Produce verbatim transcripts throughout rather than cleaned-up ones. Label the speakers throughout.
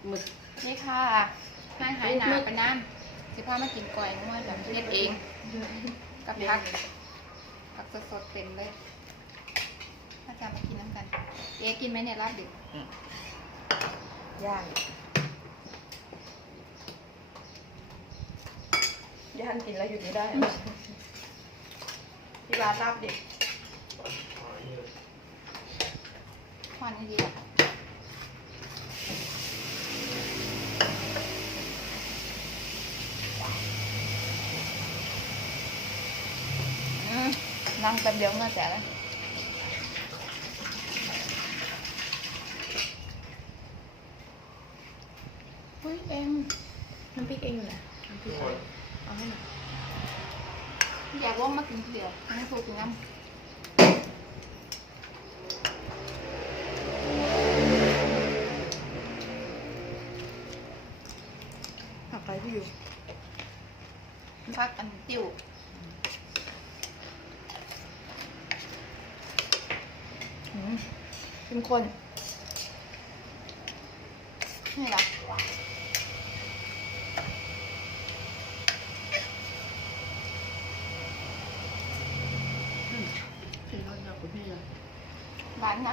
Speaker 1: หมึก
Speaker 2: นี่ค่ะนายหายหนาไปน้ำสิพามากินก่อยง้วยแบบเฮ็ดเองกับผักผักสดๆเป็นเลยถ้าจะมากินน้ำกันเอ๊กินไหมเนี่ยลาบดิบ
Speaker 3: ย่างย่างกินแล้วหยุดไม่ได้ที่ร้านลาบเด็ก
Speaker 2: ควันดีอ่ะนั่งแป๊บเดียวเงื่อแสแล้วเฮ้ยเอ็มน้ำพริกเองอยู่ไหนน้ำพริกเอาให้หน่อยอยากลองมากินเดียวให้โทรกินน้ำ
Speaker 3: ผักอะไรพี่อยู่
Speaker 2: พักอันติ้วเป็นคนนี่แหละ
Speaker 1: กินข้าวเหนียวกับพี่เลย
Speaker 2: ร้านนะ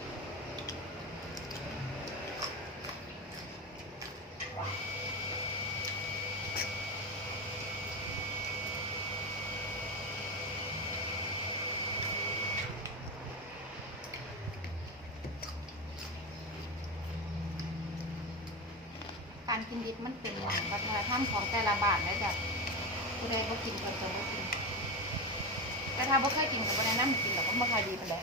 Speaker 2: การกินดิบมันเป็นอย่างวัฒนธรรมของแต่ละบ้านนะจ๊ะผู้ใดบ่กินก็จะบ่กินแต่ถ้าบ่เคยกินก็บ่แนะนำให้กินหรอกก็บ่ค่อยดีปานใด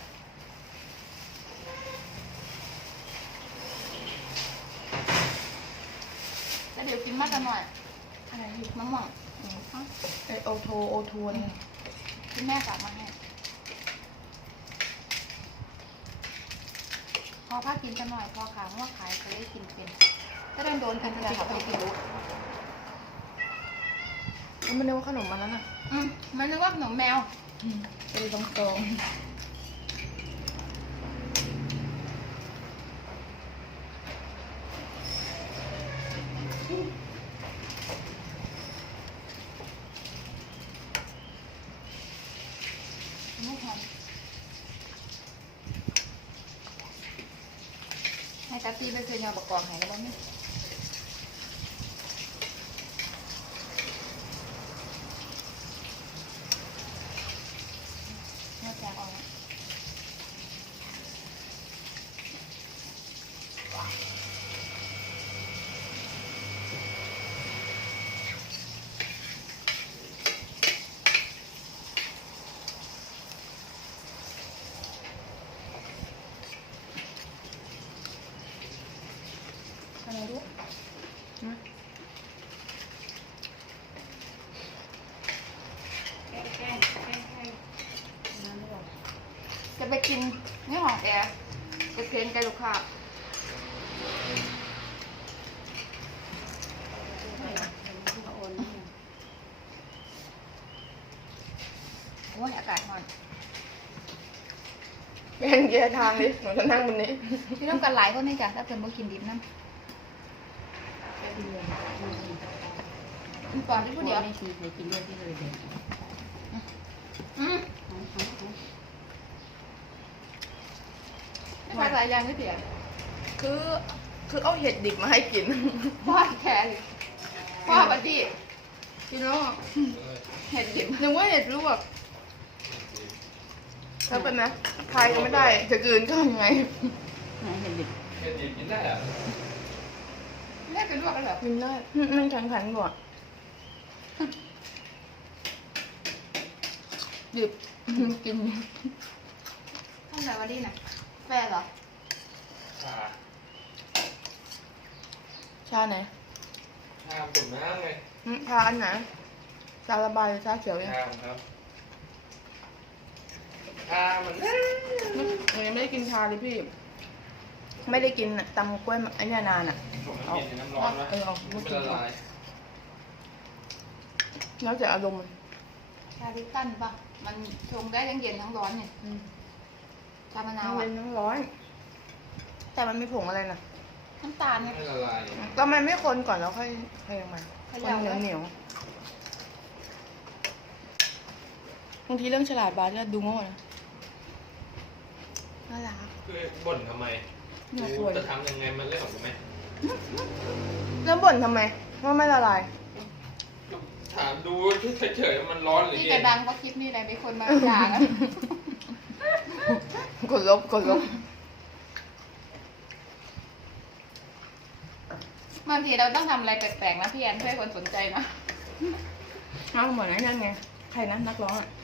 Speaker 2: แล้วเดี๋ยวกินมากกันหน่อยอะไรอยู่มะม่วง
Speaker 3: ไอโอโทโอทูนี่
Speaker 2: ที่แม่ฝากมาให้พอพากินกันหน่อยพอขายว่าขายก็ได้กินเป็นก็โดนโดนกันเลยค่ะไปกินรู้
Speaker 3: มันเรียกว่าขนมมันแล้วน่ะ
Speaker 2: อืมมันเรียกว่าขนมแมว
Speaker 3: เป็นตรงตรง
Speaker 2: ไม่หอมให้ตาตีไปซื้อยาบกกองให้แล้วบ้างไหมเนื้อแกงออกแล้วอะไรดูจะไปกินนี่ของแอร์จะเกรงใจลูกค้าโอ้ยอากาศร้อน
Speaker 3: แย่งแย่ทางดิหนูจะนั่งบนนี้
Speaker 2: พี่ต้องกันหลายคนนี่จ้ะถ้าเกิดบ่กินดิบน้ำก่อนที่พูดเดียว
Speaker 1: ไม่ชีเคยกินด้วยที่เลยเด็ก
Speaker 2: อืมไม่หลายอย่างไม่เสีย
Speaker 3: คือคือเอาเห็ดดิบมาให้กิน
Speaker 2: พ่อแค่พ่อบัดดี้พี่น้องเห็ดดิบ
Speaker 3: นึกว่าเห็ดลวกแล้วเป็นนะใครก็ไม่ได้จะกืนก็ทำไง
Speaker 1: ไหนเห็ดดิบ
Speaker 4: เห็ดดิบกินได้เหรอ
Speaker 2: แม่เป็นลวกกันเหรอ
Speaker 3: กินได้มันแข็งแข็งกว่าดิบกิน
Speaker 2: ท่านไหนบัดดี้น่ะแฟนเหรอ
Speaker 4: ชา
Speaker 3: ชาไหน
Speaker 4: ชาตุ่มน้ำไง
Speaker 3: ชาอันไหนชาระบายชาเขียวเอง
Speaker 4: ชาของเขาชามัน
Speaker 3: หนูยังไม่ได้กินชาเลยพี่ไม่ได้กินตำกล้วยไอ้นี่นานอ่ะ
Speaker 4: เอาน้ำร้อนไหม
Speaker 3: เออเอาไม่กิน
Speaker 4: ละลาย
Speaker 3: แล้วแต่อารมณ์
Speaker 2: ชาลิปตันปะมันชงได้ทั้งเย็นทั้งร้อนเนี่ยชามะนาว
Speaker 3: ทั้งเย็นทั้งร้อนแต่มันมีผงอะไรนะ
Speaker 2: ผน้ำตาลเนี่ย
Speaker 4: ให้ละลาย
Speaker 3: ก็มันไม่คนก่อนแล้วค่อยเทลงมา
Speaker 2: เข
Speaker 3: คน
Speaker 2: ย่า
Speaker 3: เหนียว
Speaker 2: ไว้
Speaker 3: เหนียวบางทีเรื่องฉลาดบาสก็ดูโง่นะน่ารัก
Speaker 4: คือบ่นทำไม
Speaker 3: เนี่ย
Speaker 4: กู
Speaker 3: ควร
Speaker 4: จะทำยังไงมันเรื่องของกูไหม
Speaker 3: แล้วบ่นทำไมว่าไม่ละลาย
Speaker 4: ถามดูเฉยๆมันร้อนหรือ
Speaker 2: นี่
Speaker 4: เย็
Speaker 2: กระ
Speaker 4: น
Speaker 2: ดังเพราะคลิปนี้แหละมีคนมาด่ากัน
Speaker 3: กดลบกดลบบ
Speaker 2: างทีเราต้องทำอะไรแปลกๆนะพี่แอนเพื่อให้คนสนใจนะ
Speaker 3: อ้าวเหมือนไอ้นั่นไงใครนะนักร้องอะ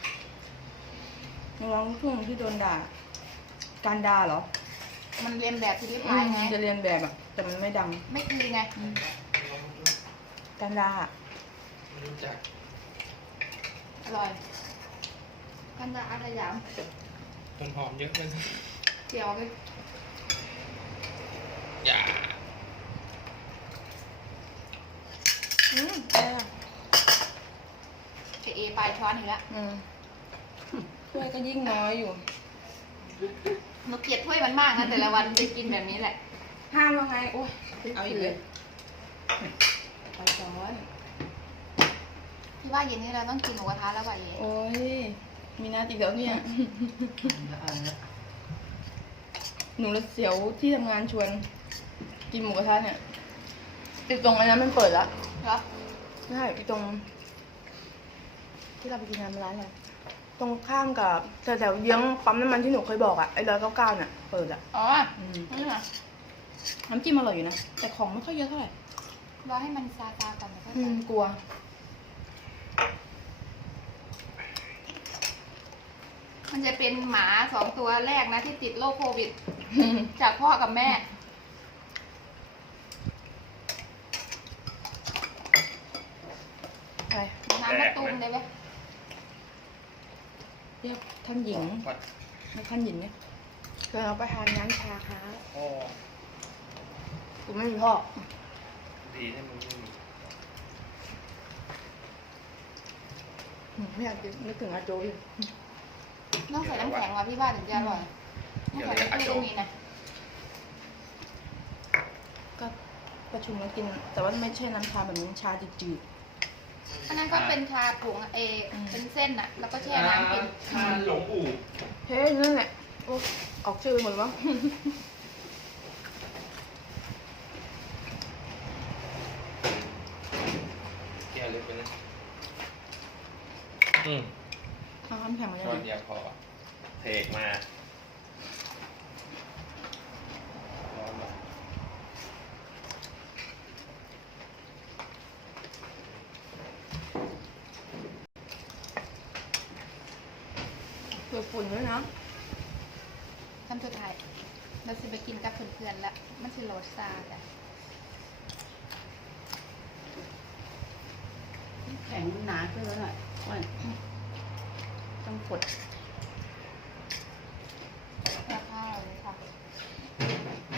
Speaker 3: นักร้องลูกทุ่งที่โดนด่า การด่าเหรอ
Speaker 2: มันเรียนแบบพิธีพายไง
Speaker 3: จะเรียนแบบอะแต่มันไม่ดัง
Speaker 2: ไม่คือไง
Speaker 3: การด่าอะ
Speaker 4: ไม่รู้จัก
Speaker 2: อร่อยกันดาอาสยาม
Speaker 4: ต้นหอมเยอะเลย
Speaker 2: เจียวเลย
Speaker 4: อย่า
Speaker 3: อืมอะไรอะ
Speaker 2: เจเอปลายช้อนอีกแล้ว
Speaker 3: อืมถ้วยก็ยิ่งน้อยอยู่
Speaker 2: หนูเกลียดถ้วยมันมากนะแต่ละวันจะกินแบบนี้แหละ
Speaker 3: ห้ามแล้วไง โอ้ยเอาอีกเลย
Speaker 2: ปลายช้อนพี่ว่าเย็นนี้เราต้องกินหมูกระทะแล้วป่ะเอ๋
Speaker 3: โอ้ย มีนัดอีกแล้วเนี่ย
Speaker 1: แล้วเอาละ
Speaker 3: หนูรถเสียวที่ทำงานชวน กินหมูกระทะเนี่ยติดตรงอันนั้นมันเปิดแล้ว
Speaker 2: เหรอ
Speaker 3: ใช่ติดตรง ที่เราไปกินงานร้านอะไรตรงข้ามกับแถวๆเยื้องปั๊มน้ำมันที่หนูเคยบอกอะไอ้ร้อยเก้าเก้าเนี่ยเปิดอะ
Speaker 2: อ๋อ
Speaker 3: อืม
Speaker 2: นี่เหรอ
Speaker 3: น้ำจิ้มอร่อยอยู่นะ แต่ของไม่ค่อยเยอะเท่าไหร่
Speaker 2: รอให้มันซาซาก่อนแล้วก็
Speaker 3: อื
Speaker 2: ใส่
Speaker 3: มกลัว
Speaker 2: มันจะเป็นหมาสองตัวแรกนะที่ติดโรคโควิด จากพ่อกับแม่
Speaker 3: อะไร
Speaker 2: น้ำมะตูมเลยไหม
Speaker 3: เรียกท่านหญิง
Speaker 4: ปัด
Speaker 3: เรียกท่านหญิงเนี่ยเคยเอาไปทานน้ำชาค่ะ
Speaker 4: พ่อ
Speaker 3: กูไม่มีพ่อ
Speaker 4: ดีให้มันไม่มี
Speaker 3: อืมไม่อยากกินนึกถึงอาโจอยู่
Speaker 2: ต้องใส่น้ำแข็งว่ะพี่ว่าถึงจะอร่อยน้ำแข็งไม่ได้มีนะ
Speaker 3: ก็ประชุมแล้วกิน แต่ว่าไม่ใช่น้ำชาแบบนี้ชาจืด
Speaker 2: อันนั้นก็เป็นชาผงเอ
Speaker 3: อืม
Speaker 2: เป็นเส้นอะแล้วก็แช่น้ำกิน
Speaker 4: ทานหลงอู่
Speaker 3: ๆเฮ้ยนั่นแหละโอ้ออกชื่อหมดแล้ว
Speaker 4: แก้วเล็กไปนะอืม
Speaker 3: เอาน้ำแข็งมา
Speaker 4: ช้อน
Speaker 3: เลย
Speaker 4: เดียวพอเทกมาร้อนมา
Speaker 3: เปลือกฝุ่นด้วยนะ
Speaker 2: คำสุดท้ายเราจะไปกินกับเพื่อนๆแล้วมันคือโรสซาจ้ะ
Speaker 1: แข็งหนาขึ้นแล้วหน่อยอ้วนต้องกด